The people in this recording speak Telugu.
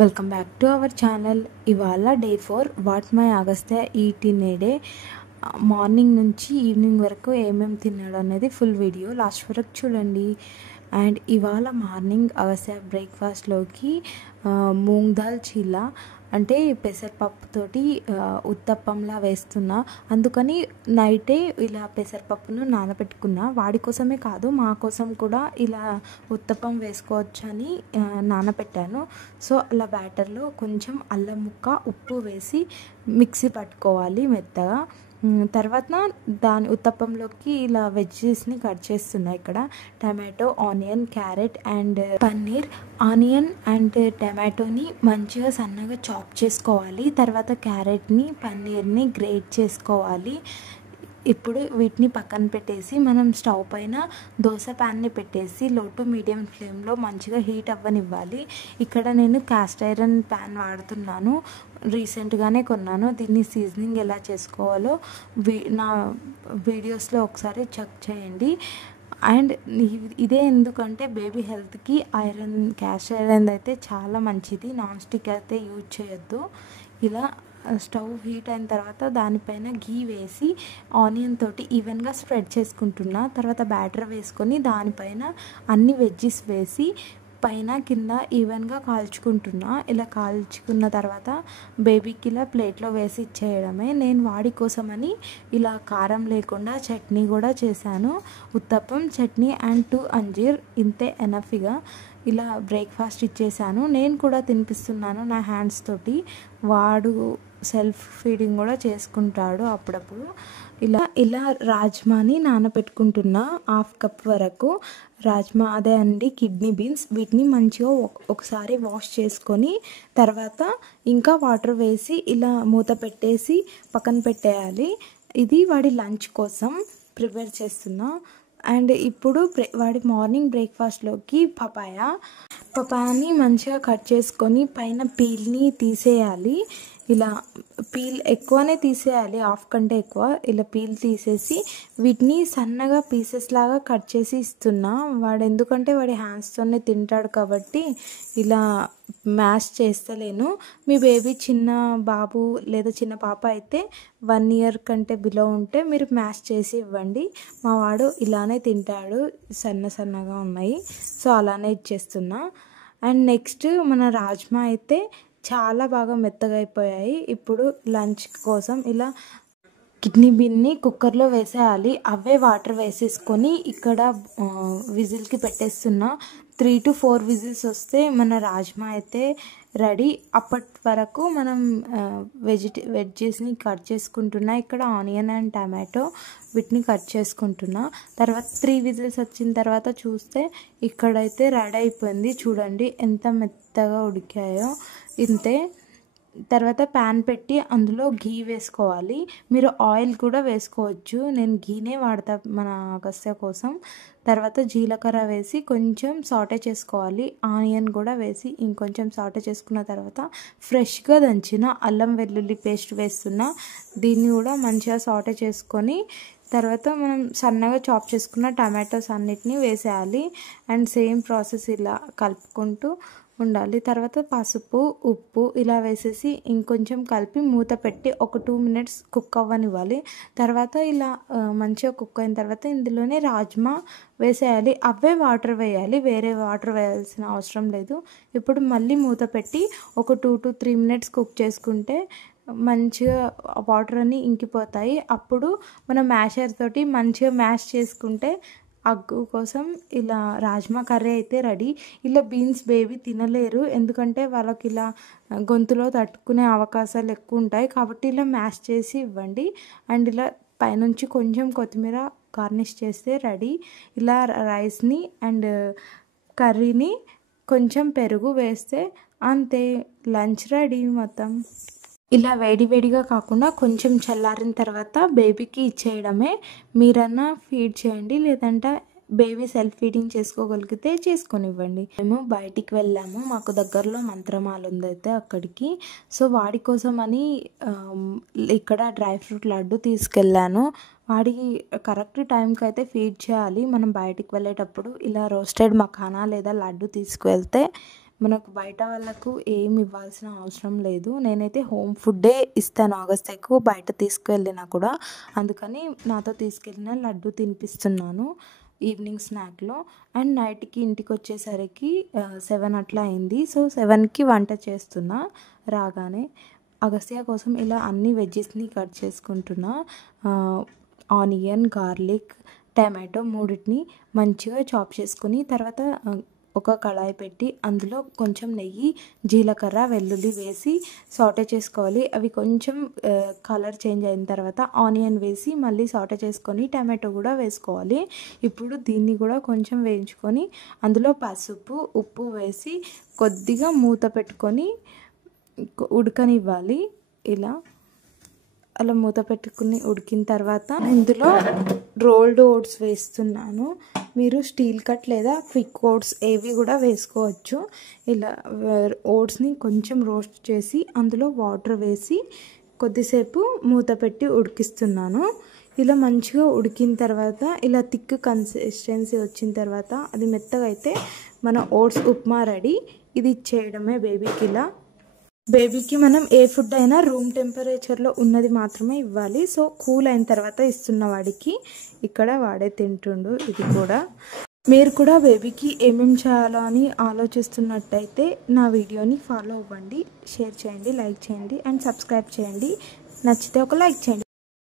Welcome back to our channel. ఇవాళ day 4 what my Agastya eat in a day. Morning నుంచి ఈవినింగ్ వరకు ఏమేమి తిన్నాడు అనేది ఫుల్ వీడియో లాస్ట్ వరకు చూడండి. అండ్ ఇవాళ మార్నింగ్ అగస్త్య బ్రేక్ఫాస్ట్లోకి మూంగ్ దాల్ చీలా అంటే పెసరపప్పుతోటి ఉత్తప్పంలా వేస్తున్నా. అందుకని నైటే ఇలా పెసరపప్పును నానబెట్టుకున్నా. వాడి కోసమే కాదు, మా కోసం కూడా ఇలా ఉత్తప్పం వేసుకోవచ్చని నానబెట్టాను. సో అలా బ్యాటర్లో కొంచెం అల్లం ముక్క, ఉప్పు వేసి మిక్సీ పట్టుకోవాలి మెత్తగా. తర్వాత దాని ఉత్తప్పంలోకి ఇలా వెజ్జెస్ని కట్ చేస్తున్నా. ఇక్కడ tomato, onion, carrot and paneer. Onion and టమాటోని మంచిగా సన్నగా చాప్ చేసుకోవాలి. తర్వాత క్యారెట్ని, పన్నీర్ని గ్రేట్ చేసుకోవాలి. ఇప్పుడు వీటిని పక్కన పెట్టేసి మనం స్టవ్ పైన దోశ ప్యాన్ని పెట్టేసి లో టు మీడియం ఫ్లేమ్లో మంచిగా హీట్ అవ్వనివ్వాలి. ఇక్కడ నేను క్యాస్ట్ ఐరన్ ప్యాన్ వాడుతున్నాను, రీసెంట్గానే కొన్నాను. దీన్ని సీజనింగ్ ఎలా చేసుకోవాలో నా వీడియోస్లో ఒకసారి చెక్ చేయండి. అండ్ ఇదే ఎందుకంటే బేబీ హెల్త్కి క్యాస్ట్ ఐరన్ అయితే చాలా మంచిది. నాన్ స్టిక్ అయితే యూజ్ చేయొద్దు. ఇలా స్టవ్ హీట్ అయిన తర్వాత దానిపైన గీ వేసి ఆనియన్ తోటి ఈవెన్గా స్ప్రెడ్ చేసుకుంటున్నా. తర్వాత బ్యాటర్ వేసుకొని దానిపైన అన్ని వెజ్జెస్ వేసి పైన కింద ఈవెన్గా కాల్చుకుంటున్నా. ఇలా కాల్చుకున్న తర్వాత బేబీకి ఇలా ప్లేట్లో వేసి ఇచ్చేయడమే. నేను వాడి కోసమని ఇలా కారం లేకుండా చట్నీ కూడా చేశాను. ఉత్తప్పం, చట్నీ అండ్ 2 అంజీర్, ఇంతే ఎనఫ్గా ఇలా బ్రేక్ఫాస్ట్ ఇచ్చేసాను. నేను కూడా తినిపిస్తున్నాను నా హ్యాండ్స్ తోటి. వాడు సెల్ఫ్ ఫీడింగ్ కూడా చేసుకుంటాడు అప్పుడప్పుడు. ఇలా రాజ్మాని నానబెట్టుకుంటున్నా. 1/2 కప్ వరకు రాజ్మా, అదే అండి కిడ్నీ బీన్స్. వీటిని మంచిగా ఒకసారి వాష్ చేసుకొని తర్వాత ఇంకా వాటర్ వేసి ఇలా మూత పెట్టేసి పక్కన పెట్టేయాలి. ఇది వాడి లంచ్ కోసం ప్రిపేర్ చేస్తున్నా. అండ్ ఇప్పుడు వాడి మార్నింగ్ బ్రేక్ఫాస్ట్లోకి పపాయాని మంచిగా కట్ చేసుకొని పైన పీల్ని తీసేయాలి. ఇలా పీల్ ఎక్కువనే తీసేయాలి, 1/2 కంటే ఎక్కువ. ఇలా పీల్ తీసేసి వీటిని సన్నగా పీసెస్ లాగా కట్ చేసి ఇస్తున్నా. ఎందుకంటే వాడి హ్యాండ్స్తోనే తింటాడు కాబట్టి ఇలా మ్యాష్ చేస్తలేను. మీ బేబీ చిన్న బాబు లేదా చిన్న పాప అయితే 1 ఇయర్ కంటే బిలో ఉంటే మీరు మ్యాష్ చేసి ఇవ్వండి. మా వాడు ఇలానే తింటాడు, సన్నగా ఉన్నాయి. సో అలానే ఇచ్చేస్తున్నా. అండ్ నెక్స్ట్ మన రాజ్మా అయితే చాలా బాగా మెత్తగా అయిపోయాయి. ఇప్పుడు లంచ్ కోసం ఇలా కిడ్నీ బీన్ని కుక్కర్లో వేసేయాలి. అవే వాటర్ వేసేసుకొని ఇక్కడ విజిల్కి పెట్టేస్తున్నా. 3 to 4 విజిల్స్ వస్తే మన రాజ్మా అయితే రెడీ. అప్పటి వరకు మనం వెజ్జెస్ని కట్ చేసుకుంటున్నా. ఇక్కడ ఆనియన్ అండ్ టమాటో వీటిని కట్ చేసుకుంటున్నా. తర్వాత 3 విజిల్స్ వచ్చిన తర్వాత చూస్తే ఇక్కడైతే రెడీ అయిపోయింది. చూడండి ఎంత మెత్తగా ఉడికాయో. ఇంతే. తర్వాత ప్యాన్ పెట్టి అందులో ఘీ వేసుకోవాలి. మీరు ఆయిల్ కూడా వేసుకోవచ్చు, నేను ఘీనే వాడతా మన అగస్త్య కోసం. తర్వాత జీలకర్ర వేసి కొంచెం సాటే చేసుకోవాలి. ఆనియన్ కూడా వేసి ఇంకొంచెం సాటే చేసుకున్న తర్వాత ఫ్రెష్గా దంచిన అల్లం వెల్లుల్లి పేస్ట్ వేస్తున్నా. దీన్ని కూడా మంచిగా సాటే చేసుకొని తర్వాత మనం సన్నగా చాప్ చేసుకున్న టమాటోస్ అన్నిటినీ వేసేయాలి. అండ్ సేమ్ ప్రాసెస్ ఇలా కలుపుకుంటూ ఉండాలి. తర్వాత పసుపు, ఉప్పు ఇలా వేసేసి ఇంకొంచెం కలిపి మూత పెట్టి ఒక 2 minutes కుక్ అవ్వనివ్వాలి. తర్వాత ఇలా మంచిగా కుక్ అయిన తర్వాత ఇందులోనే రాజ్మా వేసేయాలి. అవే వాటర్ వేయాలి, వేరే వాటర్ వేయాల్సిన అవసరం లేదు. ఇప్పుడు మళ్ళీ మూత పెట్టి ఒక 2 to 3 minutes కుక్ చేసుకుంటే మంచిగా వాటర్ అన్నీ ఇంకిపోతాయి. అప్పుడు మనం మ్యాషర్ తోటి మంచిగా మ్యాష్ చేసుకుంటే అగ్గు కోసం ఇలా రాజ్మా కర్రీ అయితే రెడీ. ఇలా బీన్స్ బేబీ తినలేరు, ఎందుకంటే వాళ్ళకి ఇలా గొంతులో తట్టుకునే అవకాశాలు ఎక్కువ ఉంటాయి. కాబట్టి ఇలా మ్యాష్ చేసి ఇవ్వండి. అండ్ ఇలా పైనుంచి కొంచెం కొత్తిమీర గార్నిష్ చేస్తే రెడీ. ఇలా రైస్ని అండ్ కర్రీని కొంచెం పెరుగు వేస్తే అంతే, లంచ్ రెడీ మొత్తం. ఇలా వేడివేడిగా కాకుండా కొంచెం చల్లారిన తర్వాత బేబీకి ఇచ్చేయడమే. మీరన్నా ఫీడ్ చేయండి, లేదంటే బేబీ సెల్ఫ్ ఫీడింగ్ చేసుకోగలిగితే చేసుకొనివ్వండి. మేము బయటికి వెళ్ళాము, మాకు దగ్గరలో మంత్రమాల ఉంది అయితే అక్కడికి. సో వాడి కోసం అని ఇక్కడ డ్రై ఫ్రూట్ లడ్డు తీసుకెళ్ళాను. వాడికి కరెక్ట్ టైంకి అయితే ఫీడ్ చేయాలి. మనం బయటికి వెళ్ళేటప్పుడు ఇలా రోస్టెడ్ మఖానా లేదా లడ్డు తీసుకువెళ్తే మనకు బయట వాళ్ళకు ఏమి ఇవ్వాల్సిన అవసరం లేదు. నేనైతే హోమ్ ఫుడ్డే ఇస్తాను అగస్త్యకు, బయట తీసుకువెళ్ళినా కూడా. అందుకని నాతో తీసుకెళ్ళిన లడ్డు తినిపిస్తున్నాను ఈవినింగ్ స్నాక్లో. అండ్ నైట్కి ఇంటికి వచ్చేసరికి 7 అట్లా అయింది. సో 7కి వంట చేస్తున్నా. రాగానే అగస్త్య కోసం ఇలా అన్ని వెజ్జెస్ని కట్ చేసుకుంటున్నా. ఆనియన్, గార్లిక్, టమాటో మూడింటిని మంచిగా చాప్ చేసుకొని తర్వాత ఒక కళాయి పెట్టి అందులో కొంచెం నెయ్యి, జీలకర్ర, వెల్లుల్లి వేసి సాటే చేసుకోవాలి. అవి కొంచెం కలర్ చేంజ్ అయిన తర్వాత ఆనియన్ వేసి మళ్ళీ సాటే చేసుకొని టమాటో కూడా వేసుకోవాలి. ఇప్పుడు దీన్ని కూడా కొంచెం వేయించుకొని అందులో పసుపు, ఉప్పు వేసి కొద్దిగా మూత పెట్టుకొని ఉడకనివ్వాలి. ఇలా అలా మూత పెట్టుకుని ఉడికిన తర్వాత ఇందులో రోల్డ్ ఓట్స్ వేస్తున్నాను. మీరు స్టీల్ కట్ లేదా క్విక్ ఓట్స్ ఏవి కూడా వేసుకోవచ్చు. ఇలా ఓట్స్ని కొంచెం రోస్ట్ చేసి అందులో వాటర్ వేసి కొద్దిసేపు మూత పెట్టి ఉడికిస్తున్నాను. ఇలా మంచిగా ఉడికిన తర్వాత ఇలా థిక్ కన్సిస్టెన్సీ వచ్చిన తర్వాత అది మెత్తగా అయితే మన ఓట్స్ ఉప్మా రెడీ. ఇది ఇచ్చేయడమే బేబీకి. ఇలా బేబీకి మనం ఏ ఫుడ్ అయినా రూమ్ టెంపరేచర్లో ఉన్నది మాత్రమే ఇవ్వాలి. సో కూల్ అయిన తర్వాత ఇస్తున్న వాడికి ఇక్కడ వాడే తింటుండు. ఇది కూడా మీరు కూడా బేబీకి ఏమేమి చేయాలో అని ఆలోచిస్తున్నట్టయితే నా వీడియోని ఫాలో అవ్వండి, షేర్ చేయండి, లైక్ చేయండి అండ్ సబ్స్క్రైబ్ చేయండి. నచ్చితే ఒక లైక్ చేయండి.